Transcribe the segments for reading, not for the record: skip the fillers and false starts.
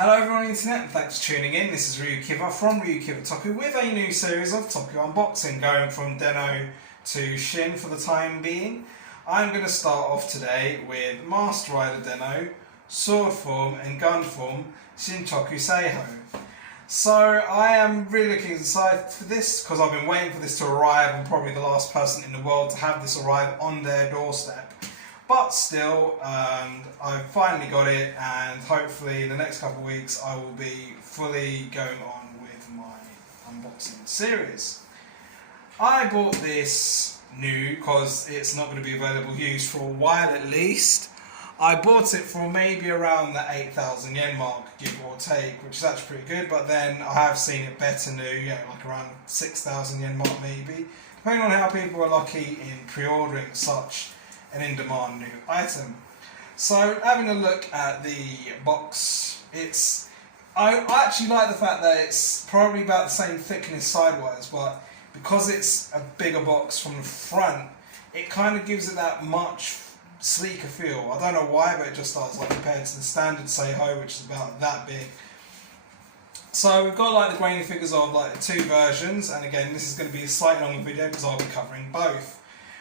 Hello everyone on the internet and thanks for tuning in. This is RyuKiva from RyuKiva Toku with a new series of Toku unboxing going from Den-O to Shin for the time being. I'm going to start off today with Master Rider Den-O, Sword Form and Gun Form Shinkoccou Seihou. So I am really looking excited for this because I've been waiting for this to arrive. I'm probably the last person in the world to have this arrive on their doorstep. But still, I've finally got it, and hopefully in the next couple of weeks I will be fully going on with my unboxing series. I bought this new because it's not going to be available used for a while at least. I bought it for maybe around the 8,000 yen mark, give or take, which is actually pretty good, but then I have seen it better new, like around 6,000 yen mark maybe, depending on how people are lucky in pre-ordering such an in-demand new item. So having a look at the box, I actually like the fact that it's probably about the same thickness sidewise, but because it's a bigger box from the front, it kind of gives it that much sleeker feel. I don't know why, but it just does, like compared to the standard Seihou, which is about that big. So we've got like the grainy figures of like the two versions, and again this is going to be a slightly longer video because I'll be covering both.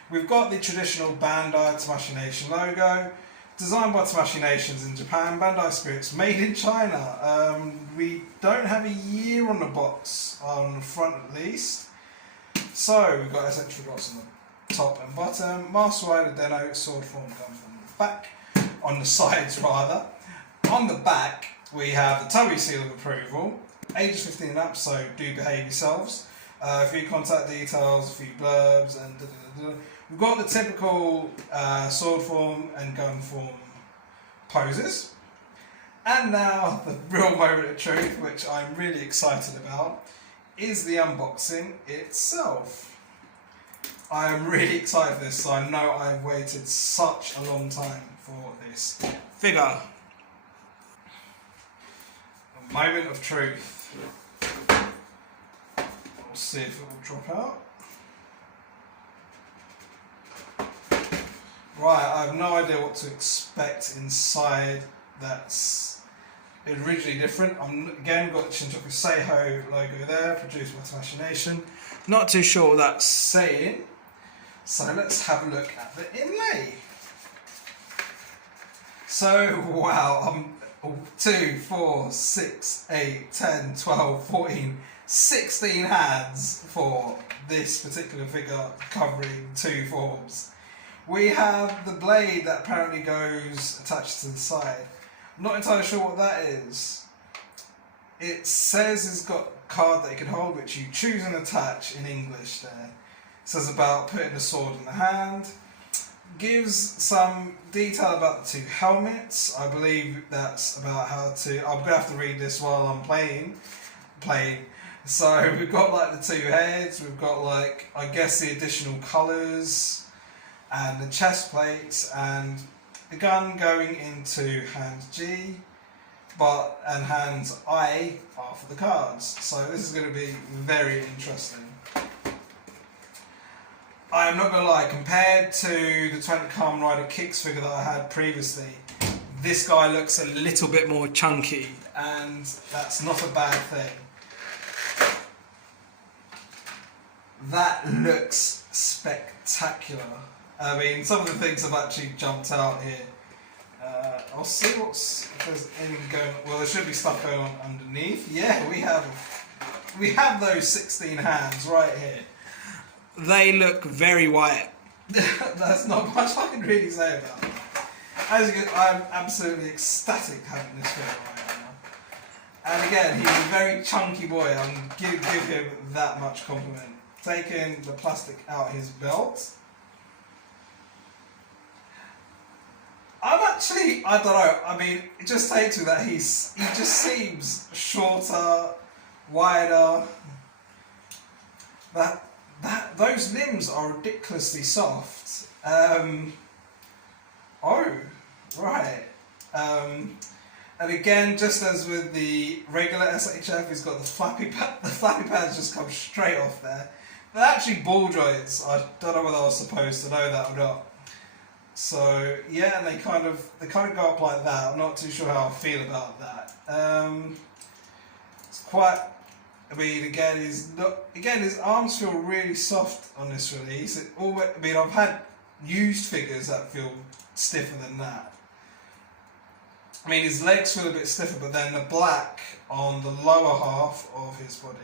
We've got the traditional Bandai Tamashii Nation logo, designed by Tamashii Nations in Japan, Bandai Spirits made in China. We don't have a year on the box, on the front at least. So we've got S.H.Figuarts on the top and bottom, Master Rider Den-O, Sword Form, Gun Form on the back, on the sides rather. On the back we have the Toei seal of approval, ages 15 and up, so do behave yourselves. A few contact details, a few blurbs, and we've got the typical sword form and gun form poses. And now the real moment of truth, which I'm really excited about, is the unboxing itself. I am really excited for this, so I know I've waited such a long time for this figure. A moment of truth. We'll see if it will drop out. Right, I have no idea what to expect inside that's originally different. Again, got the Shinkoccou Seihou logo there, produced by Tamashii Nation. Not too sure what that's saying, so let's have a look at the inlay. So, wow, 2, 4, 6, 8, 10, 12, 14, 16 hands for this particular figure covering two forms. We have the blade that apparently goes attached to the side. I'm not entirely sure what that is. It says it's got a card that you can hold, which you choose and attach in English there. It says about putting the sword in the hand. Gives some detail about the two helmets. I believe that's about how to... I'm going to have to read this while I'm playing. So we've got like the two heads, we've got like, I guess the additional colours, and the chest plates, and the gun going into hand G, and hands I are for the cards. So this is going to be very interesting. I am not going to lie, compared to the 20 Kamen Rider Kicks figure that I had previously, this guy looks a little bit more chunky, and that's not a bad thing. That looks spectacular. I mean, some of the things have actually jumped out here. I'll see if there's anything going on. Well, there should be stuff going on underneath. Yeah, we have those 16 hands right here. They look very white. There's not much I can really say about it. As you can, I'm absolutely ecstatic having this figure right now. And again, he's a very chunky boy. I'm give him that much compliment. Taking the plastic out his belt. I don't know, I mean, it just takes me that he just seems shorter, wider. Those limbs are ridiculously soft. Oh, right. And again, just as with the regular SHF, he's got the flappy pads just come straight off there. They're actually ball joints. I don't know whether I was supposed to know that or not. So yeah, and they kind of go up like that. I'm not too sure how I feel about that. It's quite. I mean, again, his arms feel really soft on this release. I've had used figures that feel stiffer than that. I mean, his legs feel a bit stiffer, but then the black on the lower half of his body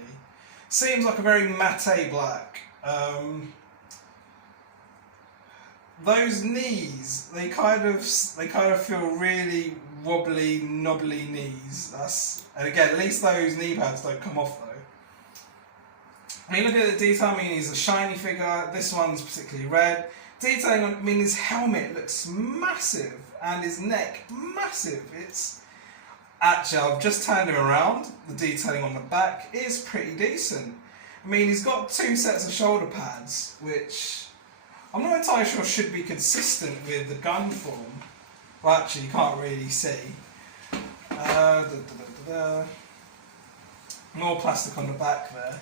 seems like a very matte black. Those knees, they kind of feel really wobbly, knobbly knees. And again, at least those knee pads don't come off though. I mean, look at the detail. I mean, he's a shiny figure. This one's particularly red. Detailing on, I mean, his helmet looks massive and his neck massive. It's actually, I've just turned him around. The detailing on the back is pretty decent. I mean, he's got 2 sets of shoulder pads, which I'm not entirely sure should be consistent with the gun form. Well, actually, you can't really see. More plastic on the back there.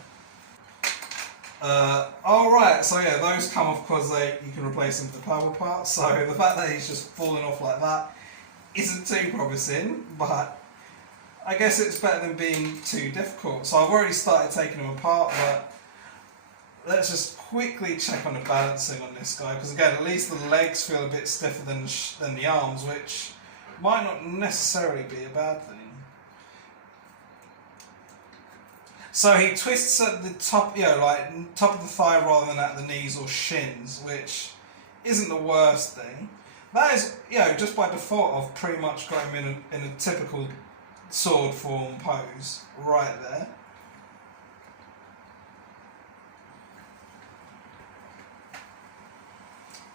Alright, so yeah, those come off because you can replace them with the purple part. So the fact that he's just falling off like that isn't too promising, but I guess it's better than being too difficult. So I've already started taking them apart, but let's just quickly check on the balancing on this guy, because again, at least the legs feel a bit stiffer than the arms, which might not necessarily be a bad thing. So he twists at the top, like top of the thigh rather than at the knees or shins, which isn't the worst thing. That is, just by default, I've pretty much got him in a typical sword form pose right there.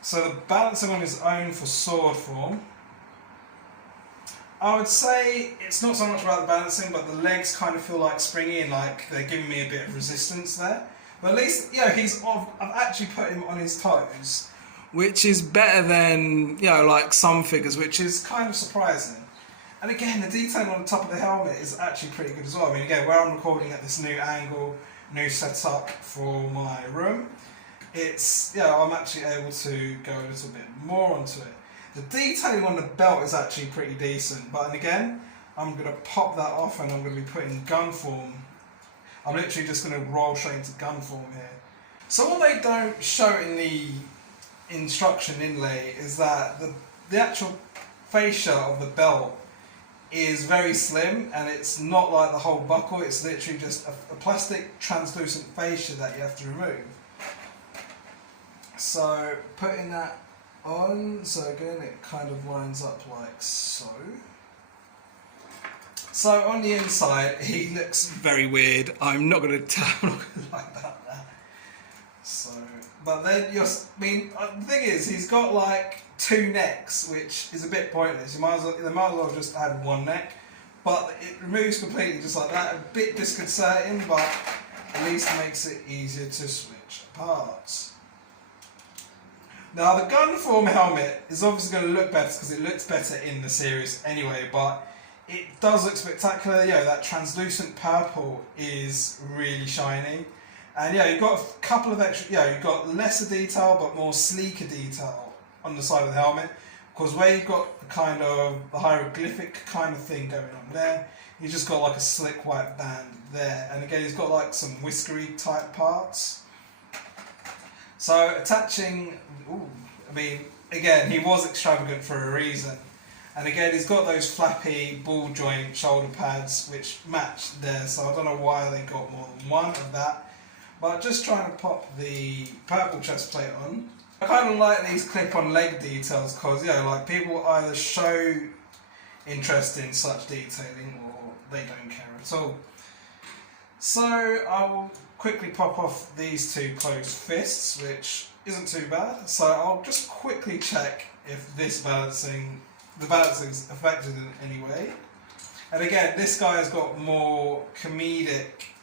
So the balancing on his own for sword form, I would say it's not so much about the balancing, but the legs kind of feel like springy and like they're giving me a bit of resistance there. But at least, I've actually put him on his toes, which is better than, like some figures, which is kind of surprising. And again, the detailing on the top of the helmet is actually pretty good as well. I mean, again, where I'm recording at this new angle, new setup for my room, it's, I'm actually able to go a little bit more onto it. The detailing on the belt is actually pretty decent, but again, I'm going to pop that off and I'm going to be putting gun form. I'm literally just going to roll straight into gun form here. So what they don't show in the instruction inlay is that the actual fascia of the belt is very slim, and it's not like the whole buckle, it's literally just a plastic translucent fascia that you have to remove. So putting that on, so again it kind of lines up like so. So on the inside he looks very weird. I'm not going to lie about that. So, but then the thing is, he's got like 2 necks, which is a bit pointless. They might as well just add 1 neck, but it removes completely just like that. A bit disconcerting, but at least makes it easier to switch parts. Now the gun form helmet is obviously going to look better because it looks better in the series anyway, but it does look spectacular. That translucent purple is really shiny. And you've got a couple of extra, you've got lesser detail but more sleeker detail on the side of the helmet, because where you've got the kind of the hieroglyphic kind of thing going on there, you've just got like a slick white band there. And again, he's got like some whiskery type parts. So attaching, again, he was extravagant for a reason. And again, he's got those flappy ball joint shoulder pads which match there, so I don't know why they got more than 1 of that. But just trying to pop the purple chest plate on. I kind of like these clip-on leg details because, like people either show interest in such detailing or they don't care at all. So I will quickly pop off these 2 closed fists, which isn't too bad. So I'll just quickly check if the balancing's affected in any way. And again, this guy has got more comedic.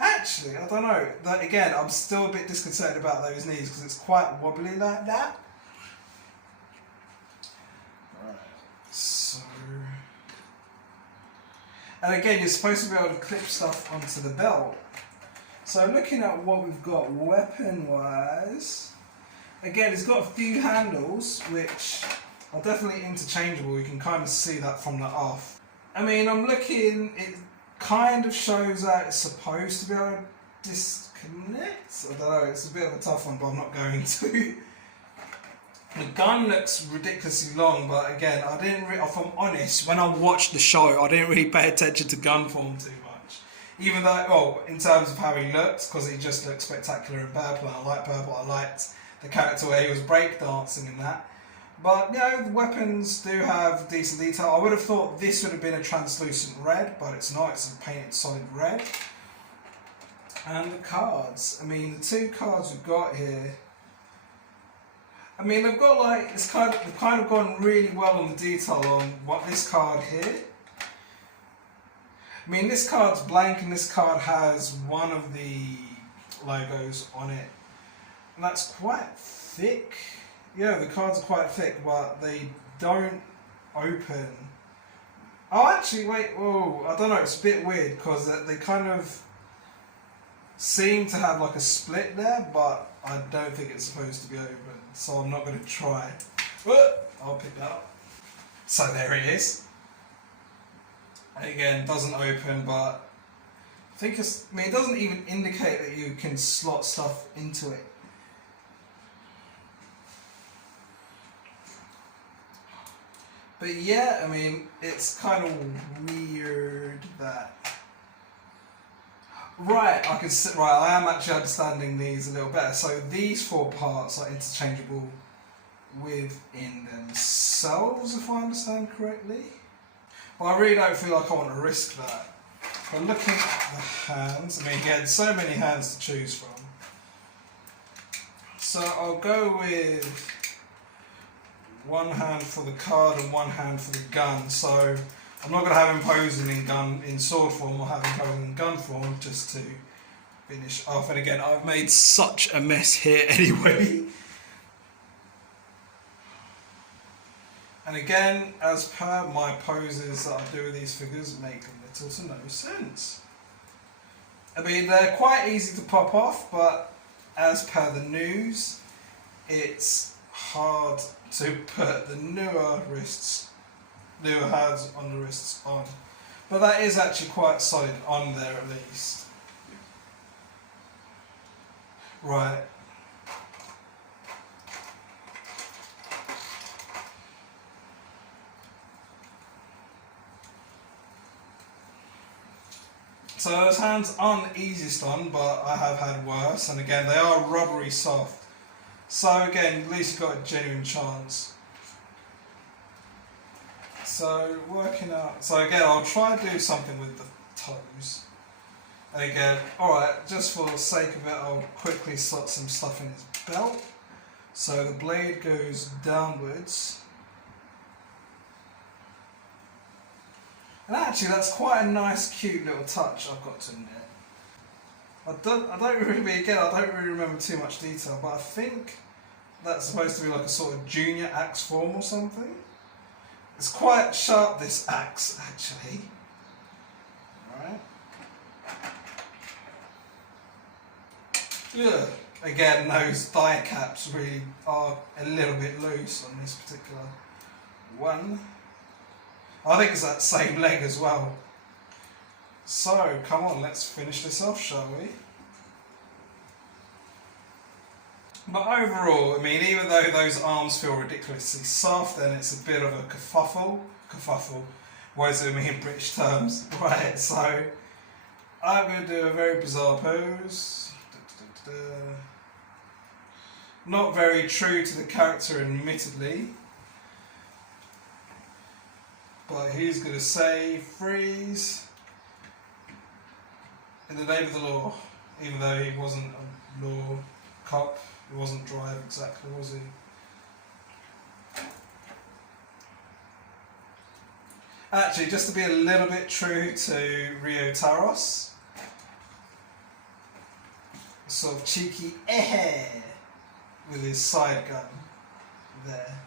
Actually, I don't know. Again, I'm still a bit disconcerted about those knees because it's quite wobbly like that. Right. So, and again, you're supposed to be able to clip stuff onto the belt. So looking at what we've got weapon-wise, Again, it's got a few handles which are definitely interchangeable. You can kind of see that from the off. I mean, I'm looking, it kind of shows that it's supposed to be able to disconnect. I don't know, it's a bit of a tough one, but I'm not going to. The gun looks ridiculously long, but again, I didn't really, if I'm honest, when I watched the show, I didn't really pay attention to gun form too much. Even though, well, in terms of how he looked, because he just looked spectacular in purple, and I like purple, I liked the character where he was breakdancing and that. But, you know, the weapons do have decent detail. I would have thought this would have been a translucent red, but it's not, it's a painted solid red. And the cards, I mean, the two cards we've got here, I mean, they've got like, they've kind of gone really well on the detail on what this card here. I mean, this card's blank and this card has one of the logos on it. And that's quite thick. Yeah, the cards are quite thick, but they don't open. Oh, actually, wait, whoa, I don't know, it's a bit weird because they kind of seem to have like a split there, but I don't think it's supposed to be open, so I'm not going to try. I'll pick that up. So there it is. Again, doesn't open, but I think it doesn't even indicate that you can slot stuff into it. But yeah, I mean, it's kind of weird that... Right, I am actually understanding these a little better. So these four parts are interchangeable within themselves, if I understand correctly. Well, I really don't feel like I want to risk that. But looking at the hands, I mean, again, so many hands to choose from. So I'll go with one hand for the card and one hand for the gun. So I'm not going to have him posing in sword form, or have him posing in gun form, just to finish off. And again, I've made such a mess here anyway. And again, as per my poses that I do with these figures, make little to no sense. I mean, they're quite easy to pop off, but as per the news, it's hard to put the newer hands on the wrists on. But that is actually quite solid on there at least. Right. So those hands aren't the easiest on, but I have had worse, and again they are rubbery soft. So again, at least you've got a genuine chance. So working out, so again I'll try to do something with the toes. And again, alright, just for the sake of it, I'll quickly slot some stuff in his belt. So the blade goes downwards. And actually that's quite a nice, cute little touch, I've got to admit. I don't really remember too much detail, but I think that's supposed to be like a sort of junior axe form or something. It's quite sharp, this axe, actually. Alright. Yeah. Again, those thigh caps really are a little bit loose on this particular one. I think it's that same leg as well. So, come on, let's finish this off, shall we? But overall, I mean, even though those arms feel ridiculously soft, then it's a bit of a kerfuffle. What does it mean in British terms? Right, so I'm going to do a very bizarre pose. Not very true to the character, admittedly. But he's going to say, freeze, in the name of the law, even though he wasn't a law cop, he wasn't drive exactly, was he? Actually, just to be a little bit true to Ryotaros, sort of cheeky with his side gun there.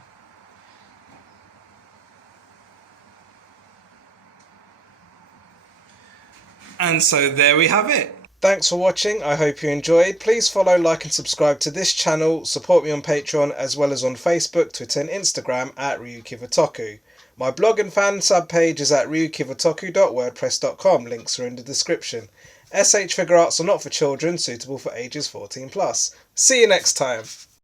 And so there we have it. Thanks for watching, I hope you enjoyed. Please follow, like and subscribe to this channel, support me on Patreon as well as on Facebook, Twitter and Instagram at RyuKiva Toku. My blog and fan sub page is at ryukivatoku.wordpress.com, links are in the description. S.H.Figuarts are not for children, suitable for ages 14+. See you next time!